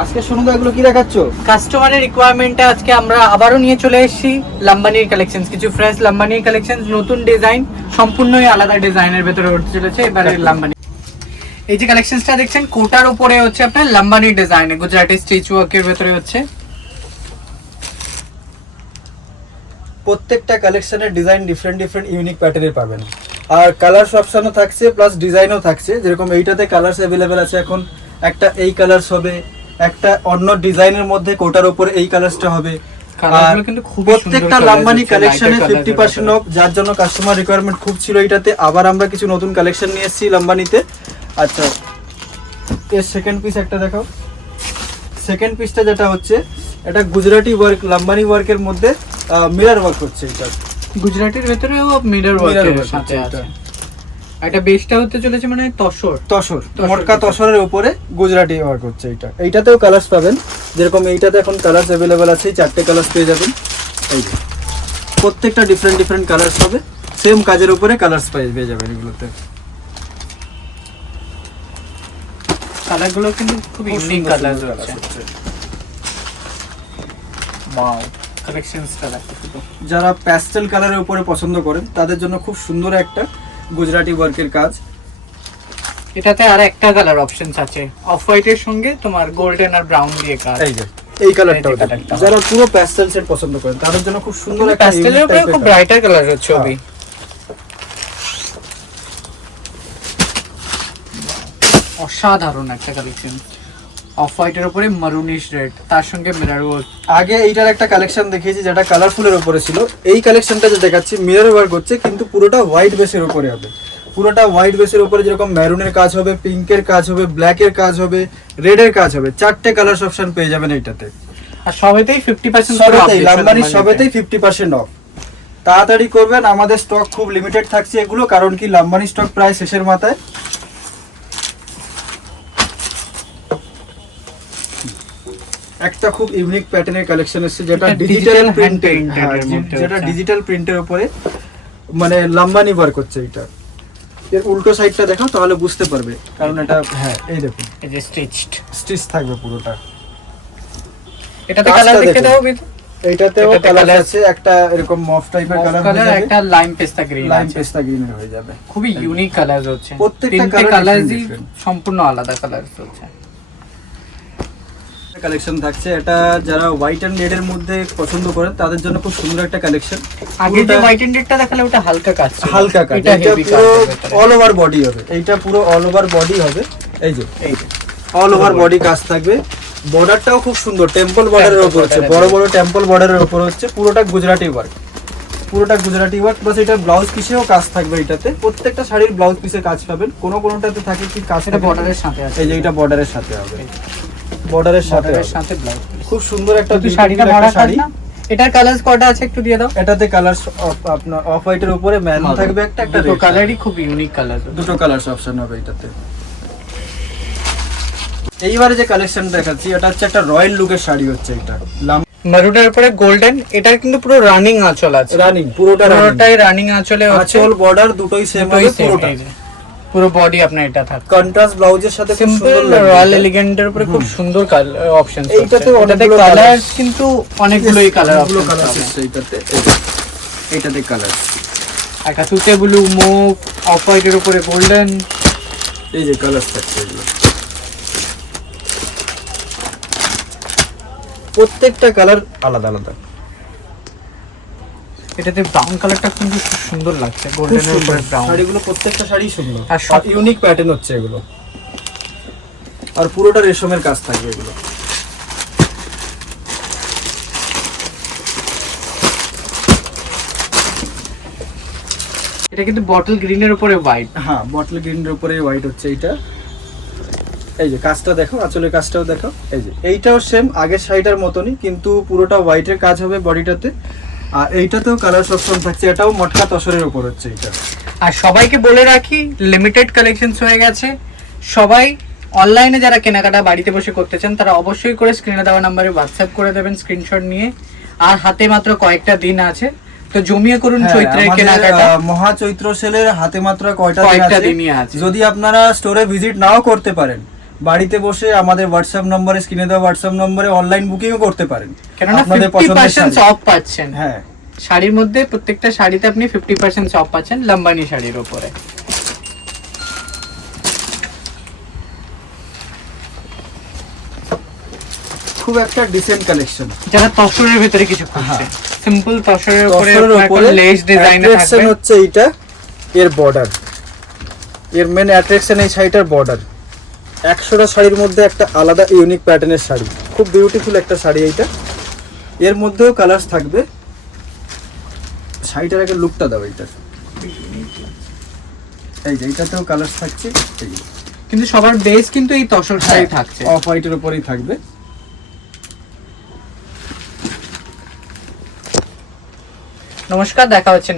আজকে শুনুন এগুলো কি দেখাচ্ছ? কাস্টমারের রিকোয়ারমেন্টে আজকে আমরা আবারও নিয়ে চলে এসেছি লাম্বানির কালেকশনস, কিছু ফ্রেশ লাম্বানির কালেকশনস, নতুন ডিজাইন, সম্পূর্ণই আলাদা ডিজাইনের ভেতরে উঠতে চলেছে এবারে লাম্বানি। এই যে কালেকশনসটা দেখছেন কোটার উপরে হচ্ছে আপনার লাম্বানির ডিজাইনে গুজরাটি স্টিচ ওয়ার্কের ভেতরে হচ্ছে। প্রত্যেকটা কালেকশনের ডিজাইন ডিফারেন্ট ইউনিক প্যাটার্নের পাবেন, আর কালার অপশনও থাকছে প্লাস ডিজাইনও থাকছে। যেরকম এইটাতে কালারস অ্যাভেলেবেল আছে, এখন একটা এই কালারস হবে, একটা অন্য ডিজাইনের মধ্যে কোটার উপরে এই কালারসটা হবে। প্রত্যেকটা লাম্বানি কালেকশনে 50% অফ, যার জন্য কাস্টমার রিকোয়ারমেন্ট খুব ছিল এটাতে। আবার আমরা কিছু নতুন কালেকশন নিয়ে এসেছি লাম্বানিতে। আচ্ছা, এর সেকেন্ড পিস একটা দেখাও। সেকেন্ড পিসটা যেটা হচ্ছে, এটা গুজরাটি ওয়ার্ক, লাম্বানি ওয়ার্কের মধ্যে মিরর ওয়ার্ক হচ্ছে। এটা গুজরাটির ভেতরেও মিরর ওয়ার্কের সাথে আছে। এটা বেসটা হতে চলেছে মানে তসর মটকা তসরের উপরে গুজরাটি ওয়ার্ক হচ্ছে। এইটাতেও কালারস পাবেন, যেরকম এইটাতে এখন কালারস অ্যাভেলেবেল আছে, 4টে কালারস পেয়ে যাবেন। এই যে প্রত্যেকটা ডিফারেন্ট কালারস হবে, সেম কাজের উপরে কালারস পেয়ে যাবেন এগুলোতে। কালারগুলো কিন্তু খুব ইউনিক কালার আছে। ওয়াও, কালেকশনসটা দেখো। যারা প্যাস্টেল কালারের উপরে পছন্দ করেন তাদের জন্য খুব সুন্দর একটা গুজরাটি ওয়ার্কের কাজ। এটাতে আর একটা কালার অপশনস আছে, অফ হোয়াইটের সঙ্গে তোমার গোল্ডেন আর ব্রাউন দিয়ে কাজ। এই যে এই কালারটাও যারা পুরো প্যাস্টেল সেট পছন্দ করেন তাদের জন্য খুব সুন্দর একটা প্যাস্টেলের উপরে খুব ব্রাইটার কালার হচ্ছে ছবি। অসাধারণ একটা কালেকশন, অফ হোয়াইটের উপরে মারুনিশ রেড, তার সঙ্গে মিরর ওয়ার্ক। আগে এইটার একটা কালেকশন দেখিয়েছি যেটা কালারফুলের উপরে ছিল। এই কালেকশনটা যে দেখাচ্ছি মিরর ওয়ার্ক হচ্ছে, কিন্তু পুরোটা হোয়াইট বেসের উপরে হবে। পুরোটা হোয়াইট বেসের উপরে যেরকম ম্যারুনের কাজ হবে, পিঙ্কের কাজ হবে, ব্ল্যাকের কাজ হবে, রেডের কাজ হবে। 4টে কালার অপশন পেয়ে যাবেন এইটাতে। আর সবেতেই 50% সবেতেই লাম্বানির সবেতেই 50% অফ। তাড়াতাড়ি করবেন, আমাদের স্টক খুব লিমিটেড থাকছে এগুলো, কারণ কি লাম্বানি স্টক প্রায় শেষের মাথায়। একটা খুব ইউনিক প্যাটার্নের কালেকশন এসেছে, যেটা ডিজিটাল প্রিন্টের, যেটা ডিজিটাল প্রিন্টের উপরে মানে লাম্বানি ওয়ার্ক হচ্ছে। এটা এর উল্টো সাইডটা দেখো তাহলে বুঝতে পারবে, কারণ এটা হ্যাঁ এই দেখুন এই যে স্টিচ থাকবে পুরোটা। এটাতে কালার দেখতে দাও বিদ। এইটাতেও কালার আছে, একটা এরকম মফ টাইপের কালার হয়ে যাবে, একটা লাইম পেস্তা গ্রিন হয়ে যাবে। খুবই ইউনিক কালার হচ্ছে, প্রত্যেকটা কালারই সম্পূর্ণ আলাদা কালার হচ্ছে। কালেকশন থাকছে, এটা যারা হোয়াইট এন্ড রেড এর মধ্যে পছন্দ করেন তাদের জন্য খুব সুন্দর একটা কালেকশন। আগে যে হোয়াইট এন্ড রেডটা দেখালে ওটা হালকা কাজ, এটা পুরো অল ওভার বডি হবে। এইটা পুরো অল ওভার বডি হবে। এই যে অল ওভার বডি কাজ থাকবে। বর্ডারটাও খুব সুন্দর, টেম্পল বর্ডারের উপর হচ্ছে, বড় বড় টেম্পল বর্ডারের উপর হচ্ছে। পুরোটা গুজরাটি ওয়ার্ক, প্লাস এটা ব্লাউজ পিসেও কাজ থাকবে। এটাতে প্রত্যেকটা শাড়ির ব্লাউজ পিসে কাজ পাবেন। কোনোটাতে থাকে কি কাজটা বর্ডারের সাথে আছে। এই যে এটা বর্ডারের সাথে হবে, বর্ডারের সাথে ব্লাউজ। খুব সুন্দর একটা শাড়িটা ভরা শাড়ি। এটার কালারস কয়টা আছে একটু দিয়ে দাও। এটাতে কালার আপনার অফ হোয়াইটের উপরে ম্যারুন থাকবে, একটা দুটো কালারই খুব ইউনিক কালার, দুটো কালারস অপশন হবে এটাতে। এইবারে যে কালেকশন দেখাচ্ছি এটা হচ্ছে একটা রয়্যাল লুকের শাড়ি হচ্ছে। এটা মারুনের উপরে গোল্ডেন, এটার কিন্তু পুরো রানিং আঁচল আছে, পুরোটাই রানিং আঁচলে হচ্ছে। আঁচল বর্ডার দুটোই সেম হবে, পুরো বডি আপনার এটা থাকবে কন্ট্রাস্ট ব্লাউজের সাথে। খুব সুন্দর রয়্যাল এলিগেন্টের উপরে খুব সুন্দর কালার অপশন। এইটাতে অনেকগুলো কালার, কিন্তু অনেকগুলোই কালার আছে এইটাতে। এইটাতে কালার একটা তুতে ব্লু, মুভ, অফ হোয়াইটের উপরে গোল্ডেন, এই যে কালার থাকছে এগুলো। প্রত্যেকটা কালার আলাদা আলাদা। এটাতে ব্রাউন কালারটা কিন্তু খুব সুন্দর লাগছে, গোল্ডেনের উপরে ব্রাউন। শাড়িগুলো প্রত্যেকটা শাড়ি সুন্দর আর সব ইউনিক প্যাটার্ন হচ্ছে এগুলো, আর পুরোটা রেশমের কাজ থাকবে এগুলো। এটা কিন্তু বটল গ্রিনের উপরে হোয়াইট। হ্যাঁ, বটল গ্রিনের উপরে হোয়াইট হচ্ছে এইটা। এই যে কাজটা দেখো, আঁচলের কাজটাও দেখো। এই যে এইটাও সেম আগের শাড়িটার মতনই, কিন্তু পুরোটা হোয়াইটের কাজ হবে বডিটাতে। আর এইটাতেও কালার অপশন থাকছে, এটাও মটকা তসরের উপর হচ্ছে এটা। আর সবাইকে বলে রাখি লিমিটেড কালেকশনস হয়ে গেছে। সবাই অনলাইনে যারা কেনাকাটা বাড়িতে বসে করতে চান তারা অবশ্যই করে স্ক্রিনে দেওয়া নম্বরে হোয়াটসঅ্যাপ করে দেবেন স্ক্রিনশট নিয়ে। আর হাতে মাত্র কয়েকটা দিন আছে, তো জমিয়ে করুন চৈত্রের কেনাকাটা। মহা চৈত্র সেলের হাতে মাত্র কয়টা দিন আছে। যদি আপনারা স্টোরে ভিজিট নাও করতে পারেন বাড়িতে বসে আমাদের হোয়াটসঅ্যাপ নম্বরে, স্ক্রিনে দেওয়া হোয়াটসঅ্যাপ নম্বরে অনলাইন বুকিংও করতে পারেন। কেননা আপনাদের পছন্দের 50% শাড়ি। অফ পাচ্ছেন। হ্যাঁ, শাড়ির মধ্যে প্রত্যেকটা শাড়িতে আপনি 50% অফ পাচ্ছেন লাম্বানি শাড়ির উপরে। খুব একটা ডিসেন্ট কালেকশন। যারা তসরের ভিতরে কিছু খুঁজছে, সিম্পল তসরের উপরে তসরের উপরে লেস ডিজাইনে অ্যাট্রাকশন থাকবে। হচ্ছে এইটা, এর বর্ডার, এর মেন অ্যাট্রাকশন এই শাড়িটার বর্ডার। 100টা শাড়ির মধ্যে একটা আলাদা ইউনিক প্যাটার্নের শাড়ি, খুব বিউটিফুল একটা শাড়ি এইটা। এর মধ্যেও কালার্স থাকবে। শাড়িটার আগে লুকটা দাও এইটার, এই যে এইটাতেও কালার্স থাকছে। এই যে কিন্তু সবার বেস কিন্তু এই তসর শাড়ি থাকছে। অফ হোয়াইটের উপরেই থাকবে। নমস্কার, দেখা হচ্ছে